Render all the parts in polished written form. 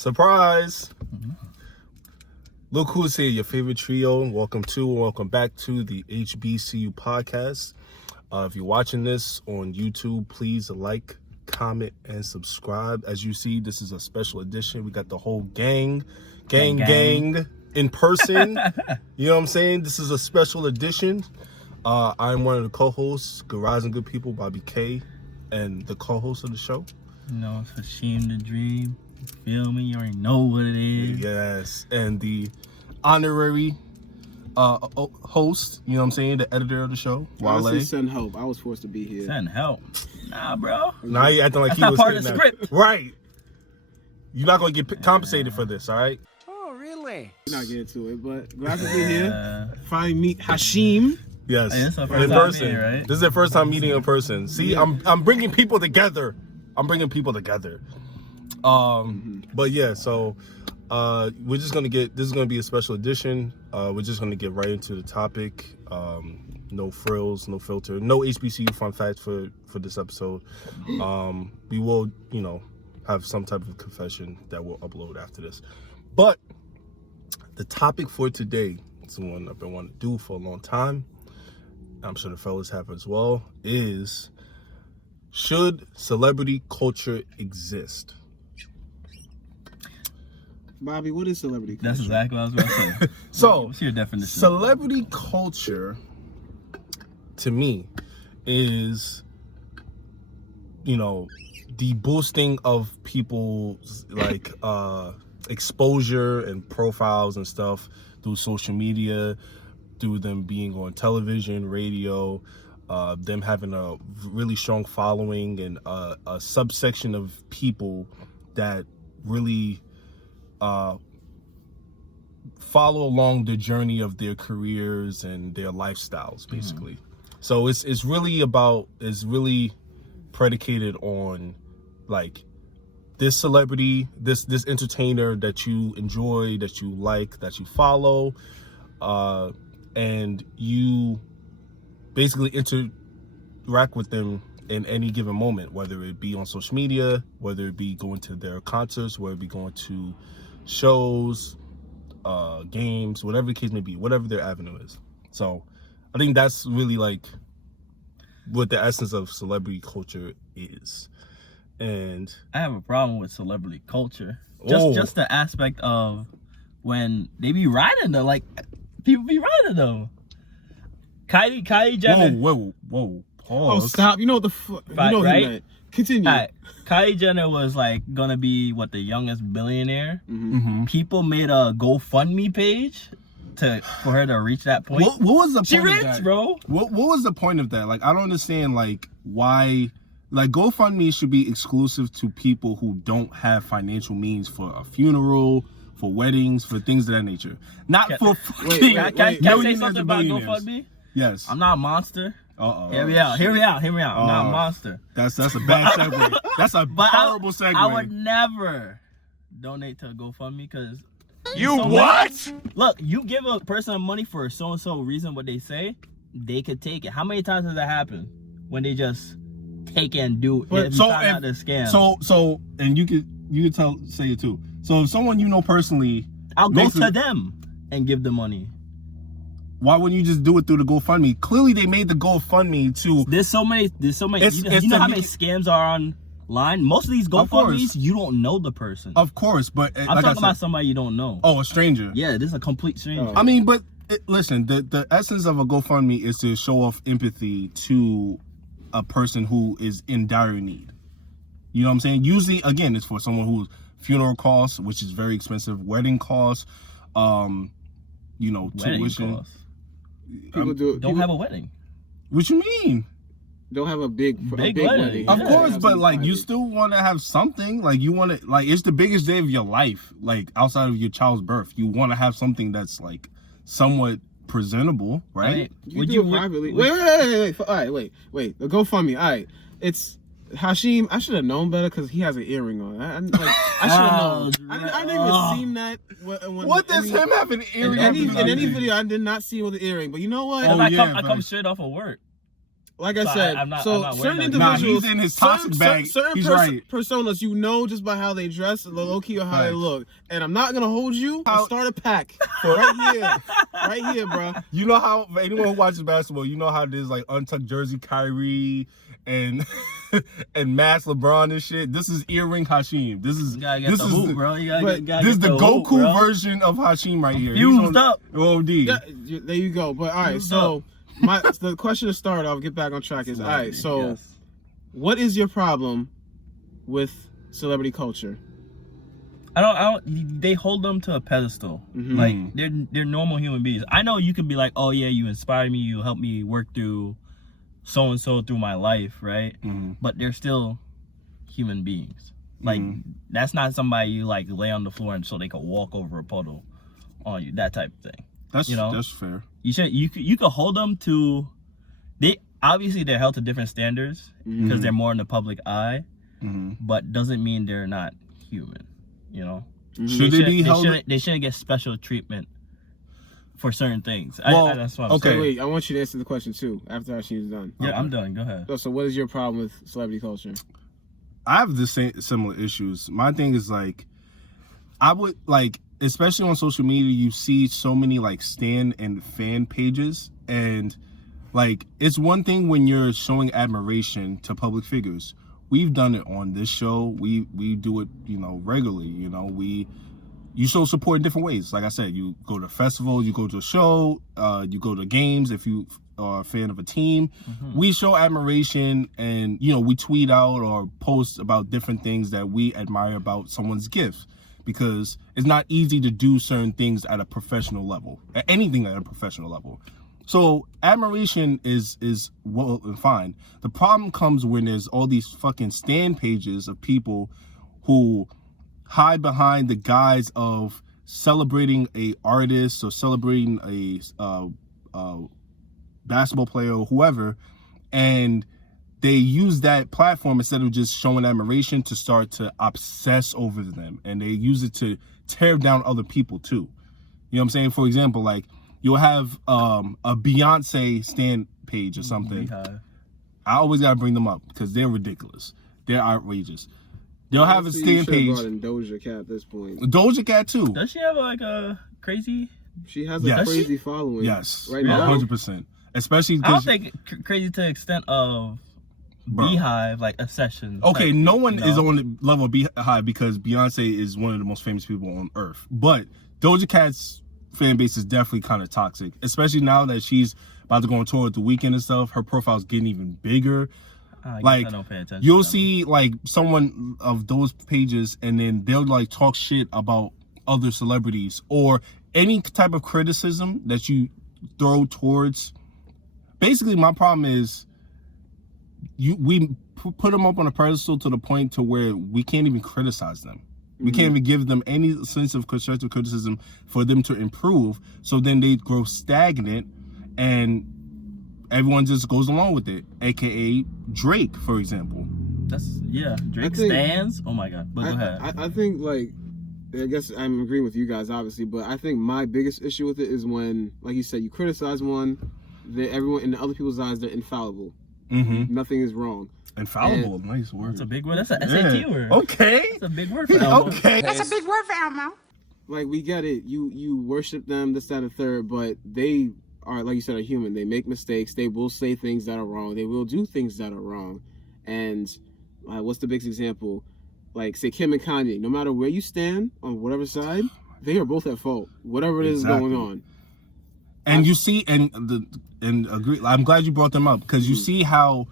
Surprise! Look who's here, your favorite trio. Welcome back to the HBCU podcast. If you're watching this on YouTube, please like, comment, and subscribe. As you see, this is a special edition. We got the whole gang in person. You know what I'm saying? This is a special edition. I'm one of the co-hosts, Good Rising Good People, Bobby K, and the co-host of the show. You know, it's Hashim the Dream. You feel me? You already know what it is. Yes, and the honorary host, you know what I'm saying, the editor of the show, Wale. Honestly, send help. I was forced to be here. Send help. Nah, bro. Now you acting like That's he not was part of the getting script. that. Right. You're not going to get compensated for this, all right? Oh, really? We're not getting to it, but glad to be here. Finally meet Hashim. Yes, Hey, this is our in first time person. meeting, right? This is their first time meeting in person. See, Yeah. I'm bringing people together. But yeah, so we're just gonna this is gonna be a special edition. We're just gonna get right into the topic. No frills, no filter, no HBCU fun facts for this episode. We will, have some type of confession that we'll upload after this. But the topic for today, it's the one I've been wanting to do for a long time. I'm sure the fellas have as well, is should celebrity culture exist? Bobby, what is celebrity culture? That's exactly what I was going to say. So, What's your definition? celebrity culture, to me, is, the boosting of people's, exposure and profiles and stuff through social media, through them being on television, radio, them having a really strong following, and a subsection of people that really follow along the journey of their careers and their lifestyles, basically. So it's really predicated on this celebrity, this entertainer that you enjoy, that you like, that you follow, and you basically interact with them in any given moment, whether it be on social media, whether it be going to their concerts, whether it be going to shows, games, whatever the case may be, whatever their avenue is. So I think that's really what the essence of celebrity culture is. And I have a problem with celebrity culture. Oh. Just the aspect of when they be riding them, people be riding them. Kylie Jenner. whoa, Oh, pause. stop. You know what the fuck? Right, you know right? him, man. Continue. Alright, Kylie Jenner was gonna be the youngest billionaire. Mm-hmm. People made a GoFundMe page for her to reach that point. What was the point She of rich, that? bro. What was the point of that? I don't understand why GoFundMe should be exclusive to people who don't have financial means for a funeral, for weddings, for things of that nature. Not Can- for wait, fucking Can I say millionaires something and about billionaires. GoFundMe? Yes. I'm not a monster. Uh-oh. Hear me out. I'm not a monster. That's a bad segue. That's a But horrible segue. I would never donate to GoFundMe because look, you give a person money for so and so reason what they say, they could take it. How many times does that happen when they just take it and do it? So Find out the scam. So and you could say it too. So if someone you know personally, I'll go basically- to them and give the money. why wouldn't you just do it through the GoFundMe? Clearly they made the GoFundMe to There's so many. It's You know to how me- many scams are online? Most of these Of course. GoFundMes, you don't know the person. Of course, but I'm like I talking said, about somebody you don't know. a stranger. Yeah, this is a complete stranger. I mean, but listen, the essence of a GoFundMe is to show off empathy to a person who is in dire need. You know what I'm saying? Usually, again, it's for someone who's funeral costs, which is very expensive, wedding costs, Wedding tuition. costs. People Don't have a wedding. What you mean? Don't have a big Big wedding. wedding. Of Yeah. course, Have but something you private. still want to have something. You want to it's the biggest day of your life. Outside of your child's birth, you want to have something that's somewhat presentable, right? I mean, You would do you it privately. would- Wait. All right, wait. The GoFundMe. All right. It's Hashim. I should have known better because he has an earring on. I should have known. I didn't even seen that. What does him have an earring? In any video, I did not see him with an earring. But you know what? Oh, I yeah, come but- straight off of work. like I said, I'm not certain worried Nah, individuals, he's in his toxic bag. He's right. personas, you know, just by how they dress, low key, or how they Right. look. And I'm not gonna hold you. I'll start a pack right here, bro. You know how, for anyone who watches basketball, you know how there's like untucked jersey Kyrie and and mask LeBron and shit. This is earring Hashim. This is You gotta get this the is hoop, the, bro. You but gotta this is get the hoop, Goku bro. version of Hashim right here. Fused up. OD. Yeah, there you go. But all right, Fused so the question to start off, get back on track is, all right, so Yes. what is your problem with celebrity culture? I don't. They hold them to a pedestal. Mhm. Like they're normal human beings. I know you could be like, oh yeah, you inspire me. You help me work through so and so through my life, right? But they're still human beings. Like that's not somebody you like lay on the floor and so they could walk over a puddle on you. That type of thing. That's You know? that's fair. You could hold them to. They obviously they're held to different standards because they're more in the public eye, but doesn't mean they're not human. You know. Should they be held? They shouldn't get special treatment for certain things. Well, that's what I'm okay. saying. Wait, I want you to answer the question too after Hashim's done. Yeah, I'm done. Go ahead. So what is your problem with celebrity culture? I have the same similar issues. My thing is like, I would like, especially on social media, you see so many like stan and fan pages, and like it's one thing when you're showing admiration to public figures. We've done it on this show. We do it, you know, regularly. You know, you show support in different ways. Like I said, you go to a festival, you go to a show, you go to games if you are a fan of a team. We show admiration, and you know, we tweet out or post about different things that we admire about someone's gifts, because it's not easy to do certain things at a professional level, anything at a professional level. So admiration is well and fine. The problem comes when there's all these fucking stan pages of people who hide behind the guise of celebrating a artist or celebrating a basketball player or whoever, and they use that platform instead of just showing admiration to start to obsess over them, and they use it to tear down other people too. You know what I'm saying? For example, like you'll have a Beyonce stan page or something. I always gotta bring them up because they're ridiculous. They're outrageous. They'll have a stan page. Brought in Doja Cat at this point. Doja Cat too. Does she have like a crazy? She has a Yes. crazy following. Yes, right now. 100%. Especially I don't because think crazy to the extent of Beehive, like a session. okay, type, no one you know? is on the level of Beehive because Beyonce is one of the most famous people on earth. But Doja Cat's fan base is definitely kind of toxic, especially now that she's about to go on tour with The Weeknd and stuff. Her profile's getting even bigger. I Like don't pay attention you'll to that see like someone of those pages, and then they'll like talk shit about other celebrities or any type of criticism that you throw towards. Basically, my problem is we put them up on a pedestal to the point to where we can't even criticize them. We can't even give them any sense of constructive criticism for them to improve. So then they grow stagnant, and everyone just goes along with it. AKA Drake, for example. Drake think- stands. Oh my god! But go ahead. I think, like, I guess I'm agreeing with you guys, obviously, but I think my biggest issue with it is when, like you said, you criticize one, that everyone in the other people's eyes, they're infallible. Nothing is wrong. Infallible, nice word. That's a big word. That's an SAT word. Okay. That's a big word for Elmo. Okay. That's a big word for Elmo. Like, we get it. You worship them, this, that, and the third, but they are, like you said, are human. They make mistakes. They will say things that are wrong. They will do things that are wrong. And what's the biggest example? Like, say Kim and Kanye. No matter where you stand on whatever side, they are both at fault. Whatever it is going on. And you see, and agree. I'm glad you brought them up because you see how,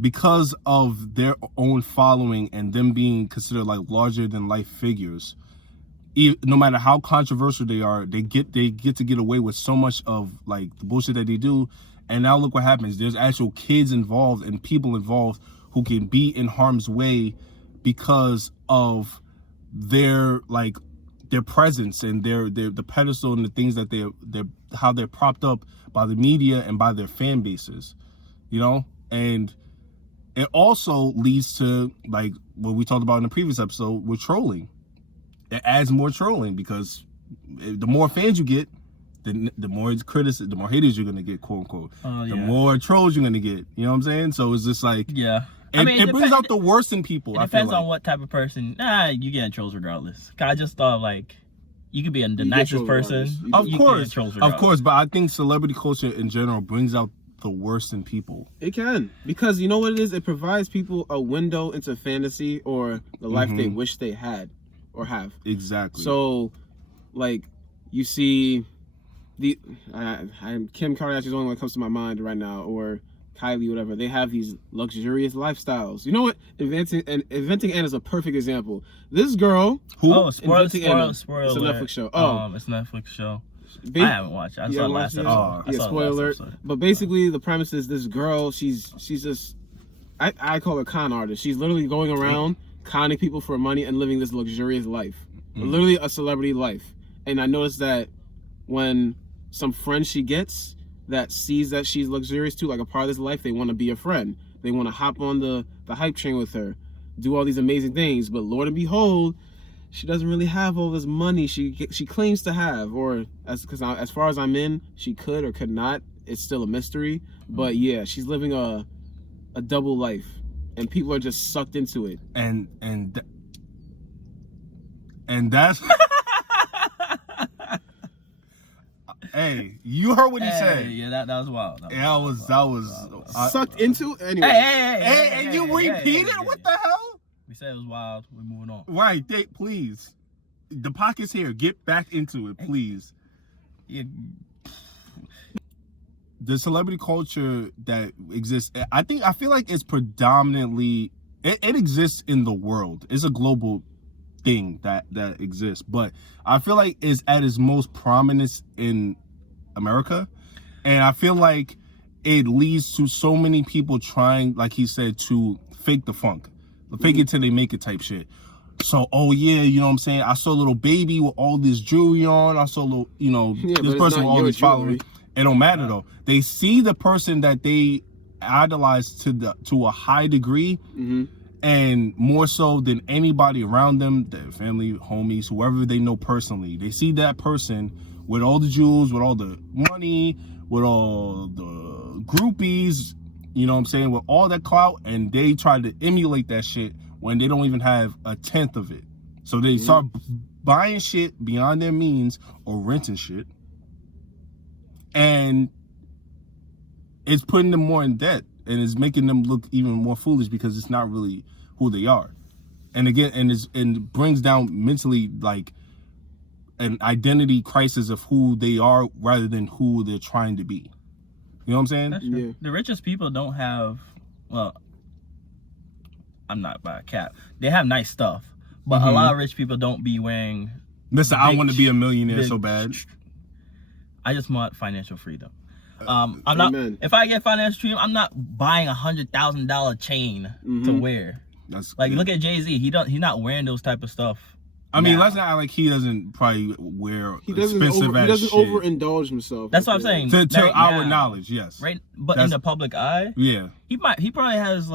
because of their own following and them being considered like larger than life figures, no matter how controversial they are, they get to get away with so much of like the bullshit that they do. And now look what happens. There's actual kids involved and people involved who can be in harm's way because of their presence and the pedestal and the things that they're how they're propped up by the media and by their fan bases, you know. And it also leads to like what we talked about in the previous episode with trolling. It adds more trolling because the more fans you get, the more criticism, the more haters you're gonna get, quote unquote. Oh, The yeah. more trolls you're gonna get. You know what I'm saying? So it's just like Yeah. it brings out the worst in people. It I feel depends like. on what type of person. You get trolls regardless. 'Cause I just thought like you could be the get nicest trolls person. regardless. You Of you can course, get trolls of regardless. course, but I think celebrity culture in general brings out the worst in people. It can, because you know what it is. It provides people a window into fantasy or the life they wish they had or have. Exactly. So, like, you see, Kim Kardashian's the only one that comes to my mind right now, or Kylie, whatever. They have these luxurious lifestyles. You know what? Inventing Anna is a perfect example. This girl, Oh, spoiler! Inventing Anna. Spoiler! It's a alert. Netflix show. It's a Netflix show. Ba- I haven't watched it. I You saw the haven't last watched it? episode. I Yeah, saw the spoiler last alert. episode. But basically, the premise is this girl. She's just, I call her con artist. She's literally going around conning people for money and living this luxurious life, literally a celebrity life. And I noticed that when some friends she gets that sees that she's luxurious too, like a part of this life, they want to be a friend. They want to hop on the hype train with her, do all these amazing things. But Lord and behold, she doesn't really have all this money she claims to have, or as far as I'm in, she could or could not. It's still a mystery. But yeah, she's living a double life, and people are just sucked into it. And that's hey, you heard what he said. Yeah, that was wild. That was Sucked into anyway. Hey, and you repeated? What the hell? We said it was wild. We're moving on. Right, please. The pocket's here. Get back into it, please. Yeah. The celebrity culture that exists, I feel like it's predominantly, it exists in the world. It's a global thing that exists, but I feel like it's at its most prominence in America. And I feel like it leads to so many people trying, like he said, to fake the funk. Fake it till they make it type shit. So, oh yeah, you know what I'm saying? I saw a little baby with all this jewelry on. I saw a little, this person with all this following. It don't matter though. They see the person that they idolize to a high degree, and more so than anybody around them, their family, homies, whoever they know personally. They see that person with all the jewels, with all the money, with all the groupies, you know what I'm saying, with all that clout, and they try to emulate that shit when they don't even have a tenth of it. So they start buying shit beyond their means or renting shit, and it's putting them more in debt, and it's making them look even more foolish because it's not really who they are. And again, and it brings down mentally like an identity crisis of who they are rather than who they're trying to be. You know what I'm saying? That's true. Yeah. The richest people don't have, well, I'm not by a cap. They have nice stuff, but a lot of rich people don't be wearing. Listen, I want to be a millionaire big so bad. I just want financial freedom. I'm not. Amen. If I get financial freedom, I'm not buying $100,000 chain to wear. That's Like, good. look at Jay-Z. He's not wearing those type of stuff. I mean, now. let's not act like he doesn't probably wear He doesn't expensive ass shit. overindulge himself. That's what I'm saying. To Right our now, knowledge, yes. right? But That's- in the public eye, Yeah. he probably has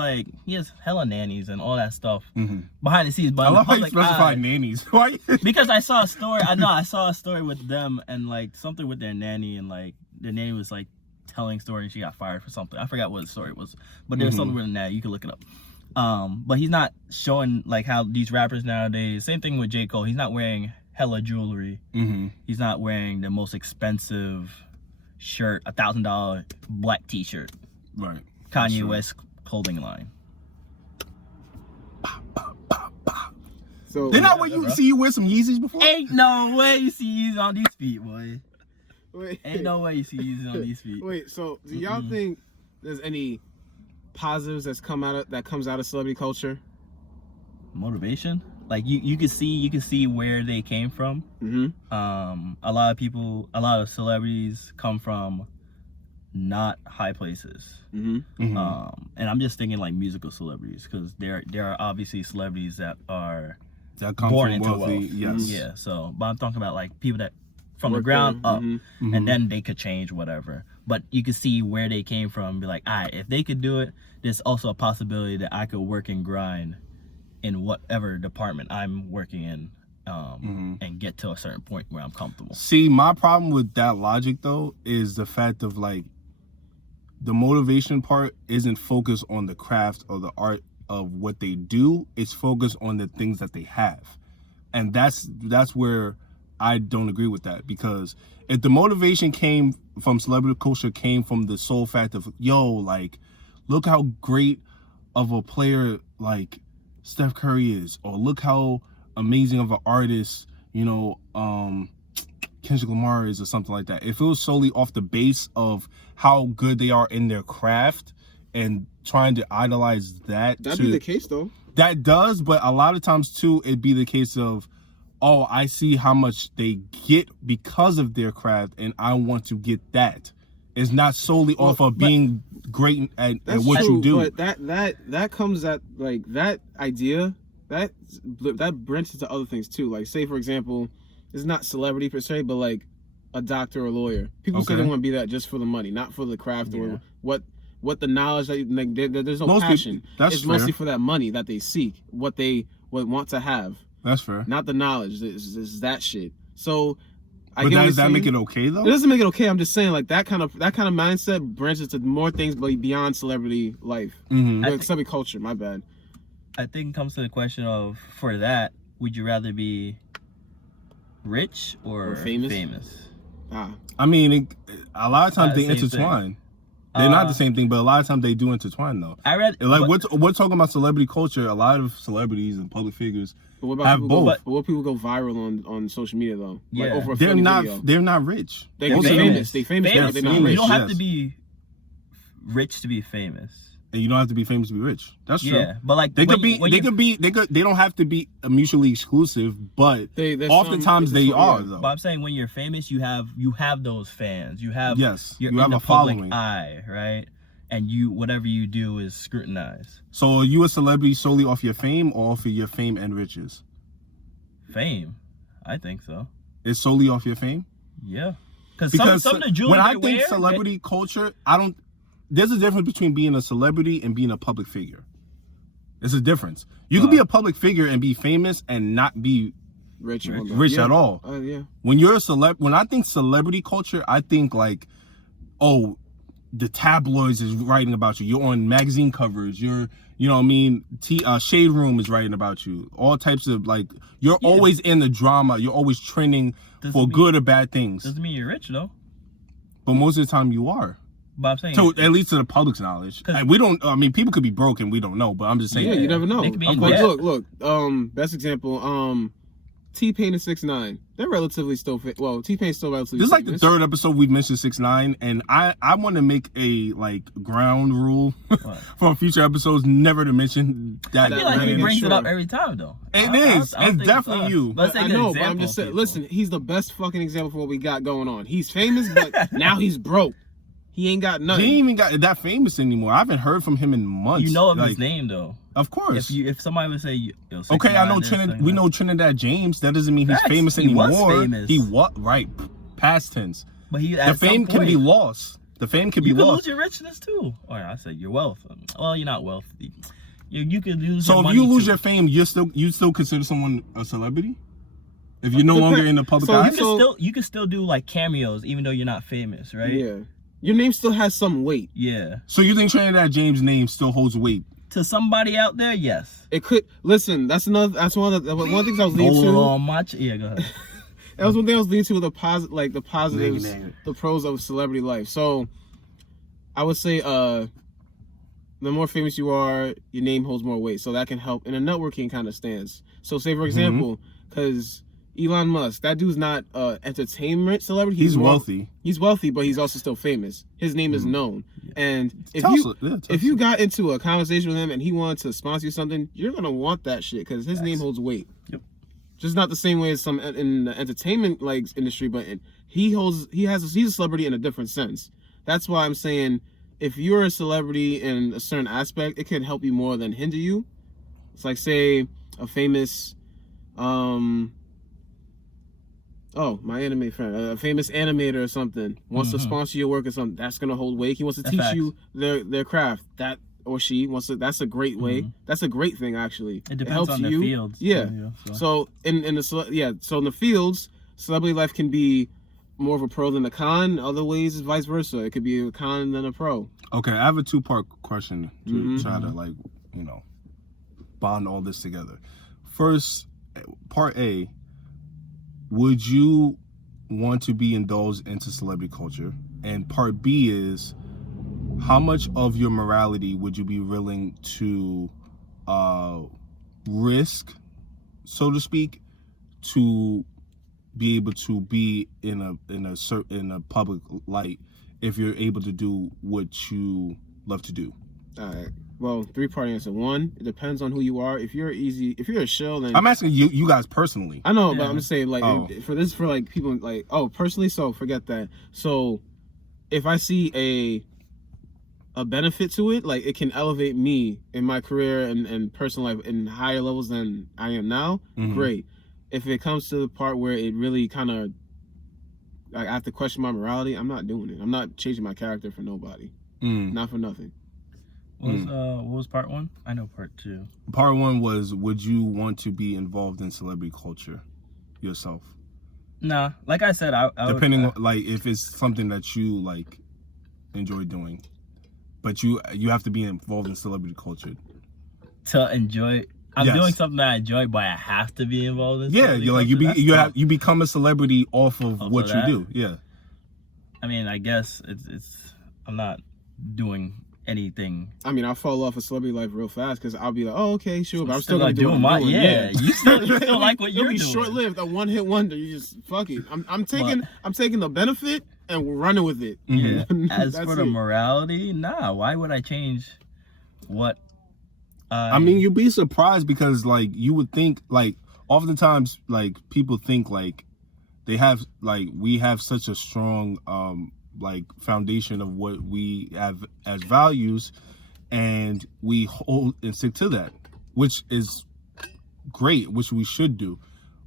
he has hella nannies and all that stuff Mm-hmm. behind the scenes. But I in the love how you public specify eye, nannies. Why? because I saw a story. I saw a story with them and like something with their nanny, and like the nanny was like telling story and she got fired for something. I forgot what the story was, but there's something with that. You can look it up. But he's not showing like how these rappers nowadays. Same thing with J. Cole. He's not wearing hella jewelry. He's not wearing the most expensive shirt, $1,000 black T-shirt. Right. Kanye Sure. West clothing line. So Didn't I see you wear some Yeezys before? Ain't no way you see Yeezy on these feet, boy. wait, Ain't no way you see Yeezy on these feet. wait. So do y'all think there's any positives that comes out of celebrity culture? Motivation, like you can see where they came from. A lot of celebrities come from not high places. And I'm just thinking like musical celebrities, because there are obviously celebrities that are That comes born from into wealthy, wealth. yes. Yeah. So, but I'm talking about like people that from the Work ground there. up, and then they could change whatever. But you can see where they came from and be like, all right, if they could do it, there's also a possibility that I could work and grind in whatever department I'm working in and get to a certain point where I'm comfortable. See, my problem with that logic though is the fact of like the motivation part isn't focused on the craft or the art of what they do. It's focused on the things that they have, and that's where I don't agree with that. Because if the motivation came from celebrity culture, came from the sole fact of, yo, like, look how great of a player like Steph Curry is, or look how amazing of an artist, you know, Kendrick Lamar is, or something like that. If it was solely off the base of how good they are in their craft and trying to idolize that, That'd be the case though. That does, but a lot of times too, it'd be the case of, oh, I see how much they get because of their craft, and I want to get that. It's not solely off of being great at what you do. But that comes at like that idea that branches to other things too. Like, say for example, it's not celebrity per se, but like a doctor or lawyer. People say they want to be that just for the money, not for the craft or what the knowledge that like, there's no Most passion. People, it's fair. Mostly for that money that they seek, what they want to have. That's fair. Not the knowledge. It's that shit. So, but does that make it okay though? It doesn't make it okay. I'm just saying, like that kind of mindset branches to more things, but beyond celebrity life, celebrity culture. My bad. I think it comes to the question of, for that, would you rather be rich or famous? I mean, a lot of times they intertwine. They're not the same thing, but a lot of times they do intertwine though. I read like we're talking about celebrity culture. A lot of celebrities and public figures have both. But what people go viral on social media though? Yeah, like over a they're not. video. They're not rich. They're famous. They're famous. They're not rich. You don't have to be rich to be famous. And you don't have to be famous to be rich. That's true. Yeah, but like they don't have to be mutually exclusive, but oftentimes they are though. But I'm saying when you're famous, you have those fans. You have you have a following. Eye, right? And whatever you do is scrutinized. So are you a celebrity solely off your fame or off of your fame and riches? Fame, I think so. It's solely off your fame? Yeah. Because some of the jewelry when I think celebrity culture, there's a difference between being a celebrity and being a public figure. There's a difference. You can be a public figure and be famous and not be rich at all. Yeah. When you're a when I think celebrity culture, I think like, oh, the tabloids is writing about you. You're on magazine covers. You know what I mean? Shade Room is writing about you. All types of like, you're always in the drama. You're always trending for good or bad things. Doesn't mean you're rich though. But most of the time you are. But I'm saying, so at least to the public's knowledge, we don't. I mean, people could be broke and we don't know. But I'm just saying. Yeah, you never know. Look. Best example. T-Pain and 6ix9ine. They're relatively still fit. Well, T-Pain's still relatively. This is like the third episode we've mentioned 6ix9ine, and I want to make a like ground rule for future episodes never to mention that. I feel like he brings it up every time though. It's definitely you. But I know, but I'm just saying. Listen, he's the best fucking example for what we got going on. He's famous, but now he's broke. He ain't got nothing. He ain't even got that famous anymore. I haven't heard from him in months. You know of his name though. Of course. If somebody would say, okay, I know we know Trinidad James. That doesn't mean he's famous anymore. He was right, past tense. But the fame can be lost. The fame can be lost. You can lose your richness too. Or I said your wealth. Well, you're not wealthy. You could lose. So if you lose your fame, you still consider someone a celebrity? If you're no longer in the public eye, you can still do like cameos even though you're not famous, right? Yeah. Your name still has some weight. Yeah. So you think Trinidad James' name still holds weight? To somebody out there, yes. It could. Listen, that's one of the things I was leading to. Yeah, go ahead. That was one thing I was leading to with the positives, the pros of celebrity life. So, I would say, the more famous you are, your name holds more weight. So that can help in a networking kind of stance. So, say for example, because Elon Musk, that dude's not entertainment celebrity. He's wealthy. He's wealthy, but he's also still famous. His name is known. And if you got into a conversation with him and he wanted to sponsor you something, you're gonna want that shit because his name holds weight. Yep. Just not the same way as some in the entertainment like industry, but he's a celebrity in a different sense. That's why I'm saying if you're a celebrity in a certain aspect, it can help you more than hinder you. It's like, say, a famous my anime friend, a famous animator or something wants to sponsor your work or something. That's gonna hold weight. He wants to teach you their craft. or she wants to. That's a great way. That's a great thing, actually. It depends helps on the you. fields. Yeah. too, So in the so in the fields, celebrity life can be more of a pro than a con. Other ways, is vice versa. It could be a con than a pro. Okay, I have a 2-part question to try to like, bond all this together. First, part A, would you want to be indulged into celebrity culture? And part B is, how much of your morality would you be willing to risk, so to speak, to be able to be in a public light if you're able to do what you love to do? All right. Well, 3-part answer. 1, it depends on who you are. If you're a shill, then I'm asking you guys personally. I know, but I'm just saying, like, for like people, like, personally, so forget that. So, if I see a benefit to it, like, it can elevate me in my career and personal life in higher levels than I am now, great. If it comes to the part where it really kind of, like, I have to question my morality, I'm not doing it. I'm not changing my character for nobody. Not for nothing. What was part 1? I know part 2. Part 1 was, would you want to be involved in celebrity culture yourself? Nah, like I said, I depending would, on, like, if it's something that you like enjoy doing, but you have to be involved in celebrity culture to enjoy. I'm doing something that I enjoy, but I have to be involved in. Yeah, you're like you become a celebrity off of what you do. Yeah. I mean, I guess it's I'm not doing anything. I mean, I'll fall off a celebrity life real fast because I'll be like, oh, okay, sure, but I'm still gonna do my doing. Yeah, you still like what you're doing. It'll be short lived, a one-hit wonder. You just fuck it. I'm taking the benefit and we're running with it. Yeah. As for the morality, nah. Why would I change what? I mean, you'd be surprised because, like, you would think, like, oftentimes, like, people think, like, we have such a strong like foundation of what we have as values, and we hold and stick to that, which is great, which we should do.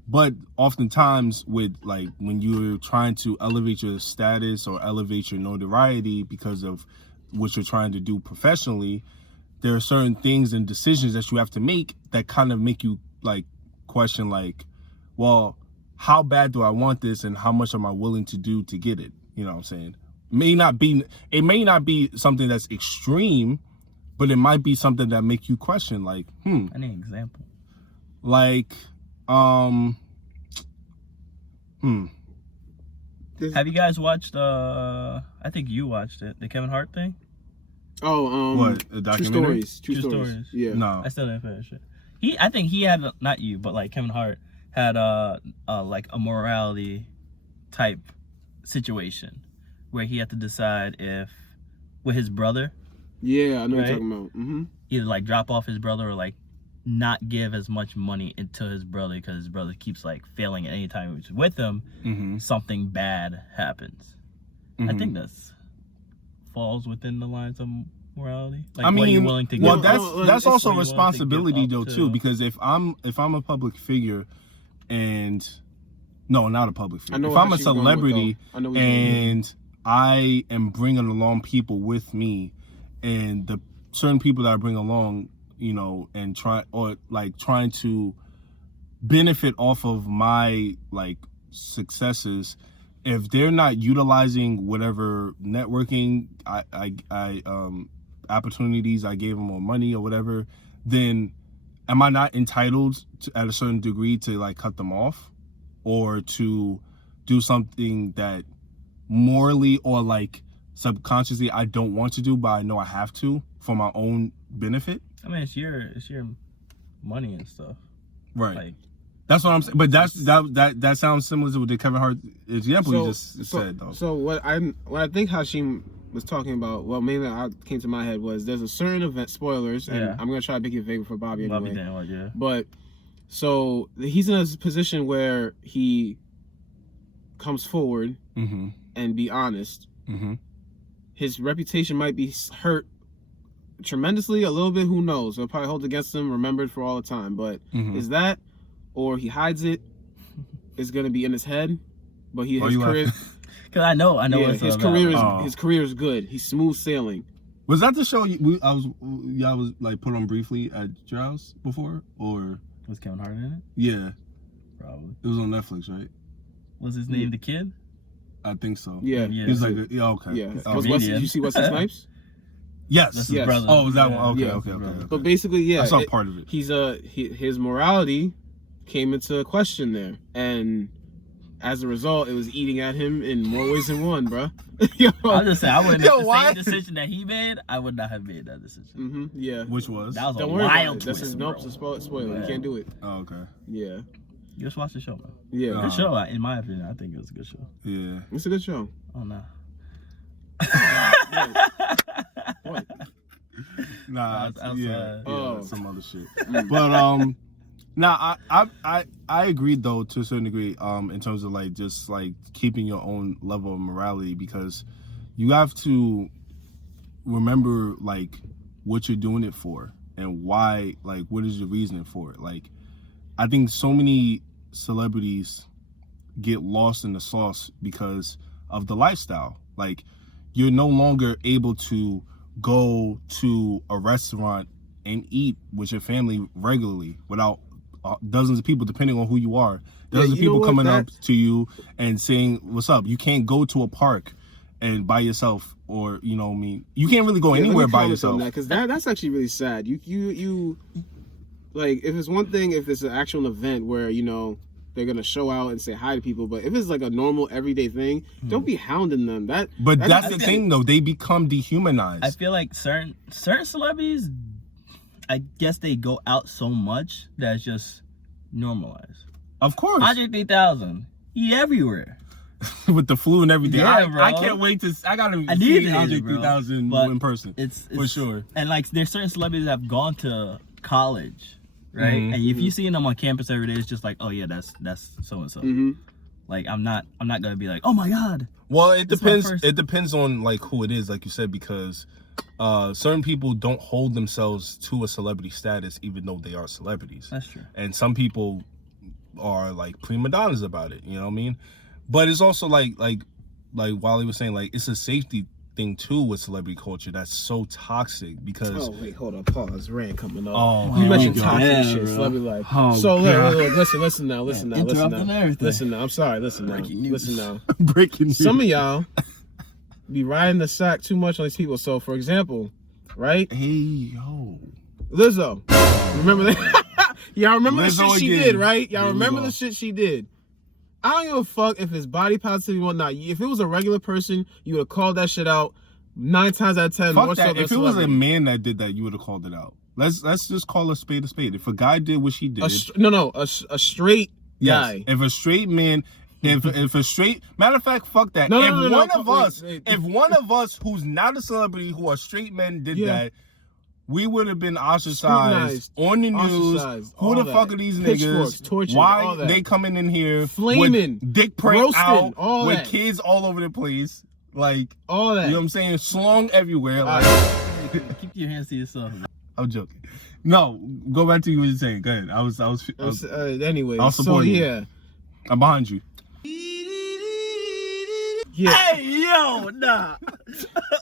But oftentimes with, like, when you're trying to elevate your status or elevate your notoriety because of what you're trying to do professionally, there are certain things and decisions that you have to make that kind of make you, like, question, like, well, how bad do I want this and how much am I willing to do to get it? You know what I'm saying? It may not be something that's extreme, but it might be something that make you question, like, I need an example. Like, Have you guys watched, I think you watched it, the Kevin Hart thing? Oh, what, a documentary? True stories. Yeah. No. I still didn't finish it. I think he had, not you, but like Kevin Hart had like a morality type situation where he had to decide if, with his brother. Yeah, I know what you're talking about. Either like drop off his brother or like not give as much money into his brother because his brother keeps like failing at any time he's with him. Something bad happens. I think that's falls within the lines of morality. Like, I mean, what are you willing to well, give? that's also a responsibility though too, because if I'm a public figure, and no, not a public figure. If I'm a celebrity and I am bringing along people with me, and the certain people that I bring along, you know, and trying to benefit off of my, like, successes, if they're not utilizing whatever networking I opportunities I gave them, or money or whatever, then am I not entitled to, at a certain degree, to, like, cut them off or to do something that morally or, like, subconsciously I don't want to do, but I know I have to for my own benefit? I mean, it's your money and stuff, right? Like, that's what I'm saying. But that sounds similar to the Kevin Hart example you just said, though. So what I think Hashim was talking about, well, mainly I came to my head was, there's a certain event, spoilers, and I'm gonna try to make it vague for Bobby anyway. Yeah. But so he's in a position where he comes forward and be honest. His reputation might be hurt tremendously, a little bit, who knows? It'll probably hold against him, remembered for all the time. But is that, or he hides it, it's gonna be in his head, but his career. Because I know. Yeah, his career is good. He's smooth sailing. Was that the show y'all was like put on briefly at your house before, or Was Kevin Hart in it? yeah, Probably. it was on Netflix, right? Was his name the kid? I think so. Yeah. Yeah. He's like, yeah, okay. Yeah. Oh, Was Wesley, did you see Wesley Snipes? yes. That's his Yes. brother. Oh, was that one? Okay, Yeah. okay. But basically, yeah. I saw part of it. He's his morality came into question there, and as a result, it was eating at him in more ways than one, bro. I'm just saying, I wouldn't Yo, make the why? same decision that he made. I would not have made that decision. Yeah. Which was? That was Don't a worry about wild it. That's twist, just nope. bro. It's a spoiler. You Yeah. can't do it. Oh, okay. Yeah. You just watch the show, man. Yeah. Good show, in my opinion. I think it was a good show. Yeah. It's a good show. Oh no. What? Nah, Outside. yeah, Oh. some other shit. But nah, I agreed though to a certain degree in terms of like just like keeping your own level of morality, because you have to remember like what you're doing it for and why, like what is your reasoning for it. Like I think so many celebrities get lost in the sauce because of the lifestyle. Like you're no longer able to go to a restaurant and eat with your family regularly without dozens of people, depending on who you are. Dozens of you know people what, coming that- up to you and saying, "What's up?" You can't go to a park and by yourself, or you know, what I mean, you can't really go anywhere by yourself. Because that's actually really sad. You like, if it's one thing if it's an actual event where they're gonna show out and say hi to people, but if it's like a normal everyday thing, don't be hounding them. But that's the just- thing, though. They become dehumanized. I feel like certain celebrities, I guess they go out so much that it's just normalized. Of course, Andre 3000, he everywhere. with the flu and everything. Yeah, bro. I can't wait to. I gotta I see need it, Andre bro. 3000 But in person. It's for sure. And like, there's certain celebrities that have gone to college, right? Mhm. And if you see them on campus every day, it's just like, oh yeah, that's so and so. Mm-hmm. Like I'm not gonna be like, oh my god. Well, it This is my depends. first- It depends on like who it is, like you said, because certain people don't hold themselves to a celebrity status, even though they are celebrities. That's true. And some people are like prima donnas about it. You know what I mean? But it's also like Wally was saying, like it's a safety thing too with celebrity culture that's so toxic because. Oh wait, hold on, pause. Rand coming up. Oh, You here mentioned we go. toxic Yeah, shit, bro. celebrity life. Oh, So God. look, listen now, listen Interrupting now. everything. Listen now. I'm sorry, listen now. Breaking news. Listen now. Breaking news. Some of y'all be riding the sack too much on these people. So for example, right? Hey yo. Lizzo. Remember that? Y'all remember Lizzo the shit she again. did, right? Y'all Here we remember go. the shit she did. I don't give a fuck if it's body positivity or whatnot. If it was a regular person, you would have called that shit out 9 times out of 10. Fuck more so that. than If it was a celebrity. man that did that, you would have called it out. Let's just call a spade a spade. If a guy did what she did, a straight yes. guy. If a straight man, if a straight matter of fact, fuck that. No, if no, no, one no, of wait, us, wait. if one of us who's not a celebrity, who are straight men, did Yeah. that, we would have been ostracized Scrutinized, on the news. ostracized, Who all the that. fuck are these Pitchforks, niggas? tortured, Why all that. they coming in here Flaming, with dick print roasting, out all with that. kids all over the place? Like, All that. you know what I'm saying? Slung everywhere. Like, Keep your hands to yourself. I'm joking. No, go back to what you're saying. Go ahead. I was Anyway, I'll so support you. yeah. I'm behind you. Yeah. Hey yo, nah.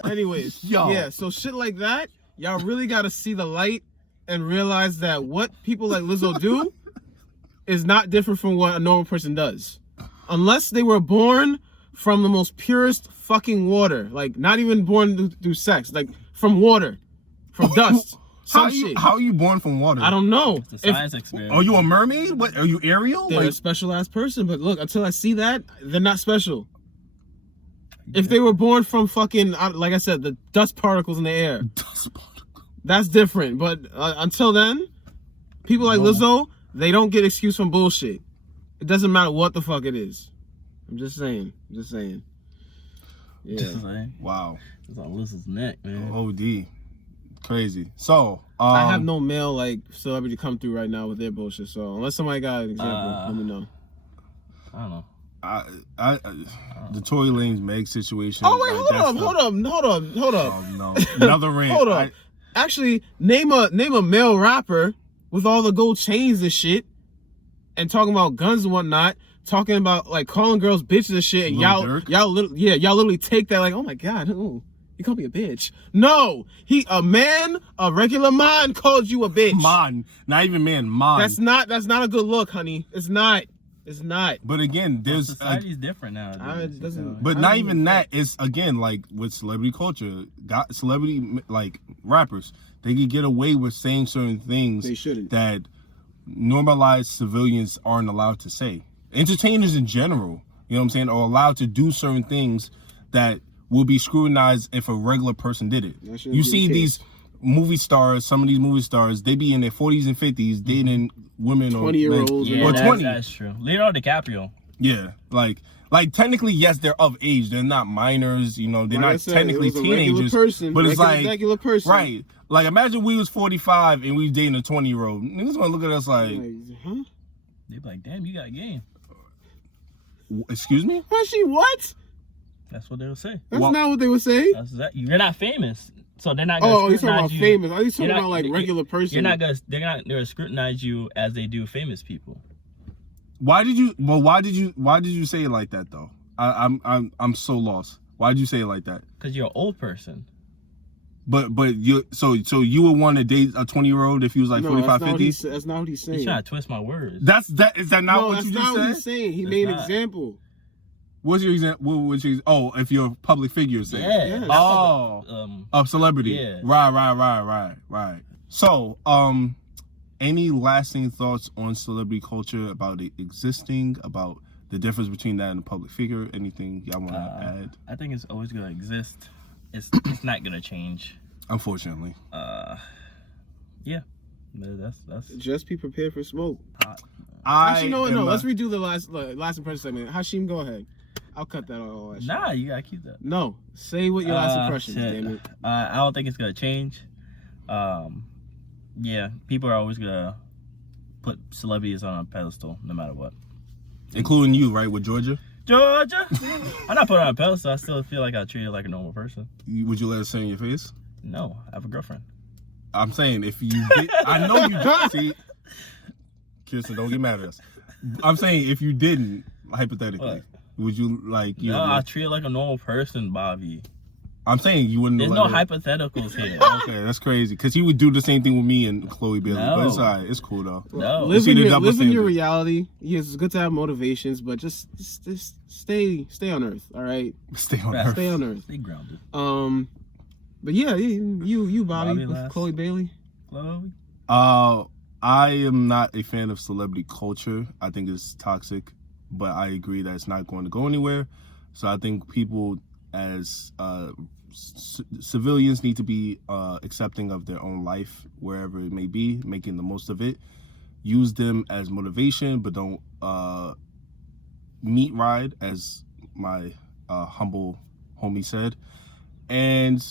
Anyways, Yo. yeah, so shit like that, y'all really gotta see the light and realize that what people like Lizzo do is not different from what a normal person does. Unless they were born from the most purest fucking water. Like, not even born through sex. Like, from water. From dust. Some shit. How are you born from water? I don't know. The If science experiment. Are you a mermaid? What? Are you Ariel? they're a Like, special ass person, but look, until I see that, they're not special. If they were born from fucking, like I said, the dust particles in the air, that's different. But until then, people like Lizzo, they don't get excused from bullshit. It doesn't matter what the fuck it is. I'm just saying. Yeah. Just saying. wow. It's on Lizzo's neck, man. OD. Crazy. So, I have no male like celebrity come through right now with their bullshit. So unless somebody got an example, let me know. I don't know. the Tory Lanez Meg situation. Oh wait, like, hold up. Oh no, another rant. Hold on. Actually, name a male rapper with all the gold chains and shit, and talking about guns and whatnot, talking about like calling girls bitches and shit, and Lil Durk? y'all literally take that like, oh my god, ooh. He called me a bitch. No, a regular man called you a bitch. Man, not even man, man. That's not a good look, honey. It's not. But again, there's society's different now. It doesn't. but not even that. It's again like with celebrity culture, celebrity like rappers, they can get away with saying certain things They shouldn't. that normalized civilians aren't allowed to say. Entertainers in general, you know what I'm saying, are allowed to do certain things that will be scrutinized if a regular person did it. You see these movie stars, some of these movie stars, they be in their 40s and 50s dating women 20-year-olds. Yeah, or 20. that's true. Leonardo DiCaprio. Yeah, like technically, yes, they're of age. They're not minors. You know, they're Like I not said, technically it was a teenagers. person, but it's like regular person. right. Like imagine we was 45 and we was dating a 20-year-old. Niggas gonna look at us like, huh? They be like, damn, you got game. Excuse me? Huh, she what? That's what they'll say. That's not what they would say. That's that. You're not famous, so they're not. Gonna Oh, he's talking about you. famous. Are you talking You're not- about like regular person? You're not gonna. They're not gonna scrutinize you as they do famous people. Why did you say it like that though? I'm so lost. Why did you say it like that? Because you're an old person. But you so you would want to date a 20-year-old if he was like 45, 50? That's not what he's saying. He's trying to twist my words. Is that not what you just that's not said? what he's saying. He It's made an not. example. What's your example? If you're a public figure, say. Yeah. Oh. Of celebrity. Yeah. Right. So, any lasting thoughts on celebrity culture, about it existing, about the difference between that and a public figure? Anything y'all want to add? I think it's always gonna exist. It's not gonna change. Unfortunately. Yeah. But that's Just be prepared for smoke. Actually, no. Let's redo the last impression segment. Hashim, go ahead. I'll cut that all. That shit. nah. You gotta keep that. No, say what your last impression is, shit. damn it. I don't think it's gonna change. Yeah, people are always gonna put celebrities on a pedestal, no matter what. Including you, right, with Georgia? Georgia, I'm not putting on a pedestal. I still feel like I treat her like a normal person. Would you let it say in your face? No, I have a girlfriend. I'm saying if you did, I know you did. See, Kirsten, don't get mad at us. I'm saying if you didn't, hypothetically, would you like? No, I treat her like a normal person, Bobby. I'm saying you wouldn't. There's no hypotheticals here. Okay, that's crazy. Because he would do the same thing with me and Chloe Bailey. No. But it's alright. It's cool though. No. Live see in the your, double live in your standard. reality. Yes, it's good to have motivations, but just stay on Earth. All right, Stay on Right. Earth. stay on Earth. Stay grounded. But yeah, you Bobby Bobby with last. Chloe Bailey. Chloe. I am not a fan of celebrity culture. I think it's toxic, but I agree that it's not going to go anywhere. So I think people as civilians need to be accepting of their own life wherever it may be, making the most of it. Use them as motivation, but don't meat ride, as my humble homie said. And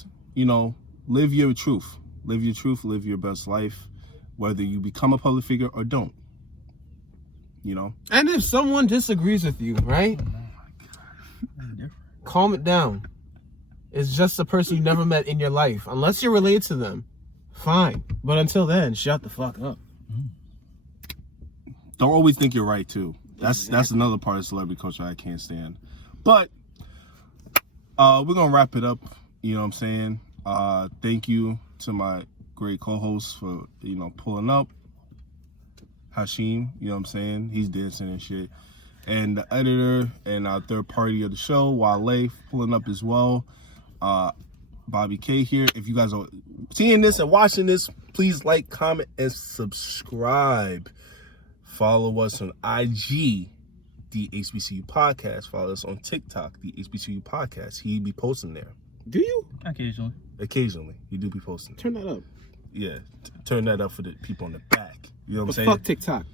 live your truth. Live your best life, whether you become a public figure or don't. And if someone disagrees with you, right? Calm it down. It's just a person you never met in your life. Unless you're related to them, fine. But until then, shut the fuck up. Don't always think you're right too. That's another part of celebrity culture I can't stand. But we're gonna wrap it up. You know what I'm saying? Thank you to my great co-host for pulling up. Hashim, you know what I'm saying? He's dancing and shit. And the editor and our third party of the show, Wale, pulling up as well. Bobby K here. If you guys are seeing this and watching this, please like, comment, and subscribe. Follow us on IG, the HBCU Podcast. Follow us on TikTok, the HBCU Podcast. He be posting there. Do you? Occasionally. Occasionally, he do be posting. Turn that up. Yeah, turn that up for the people in the back. You know what I'm saying? Fuck TikTok.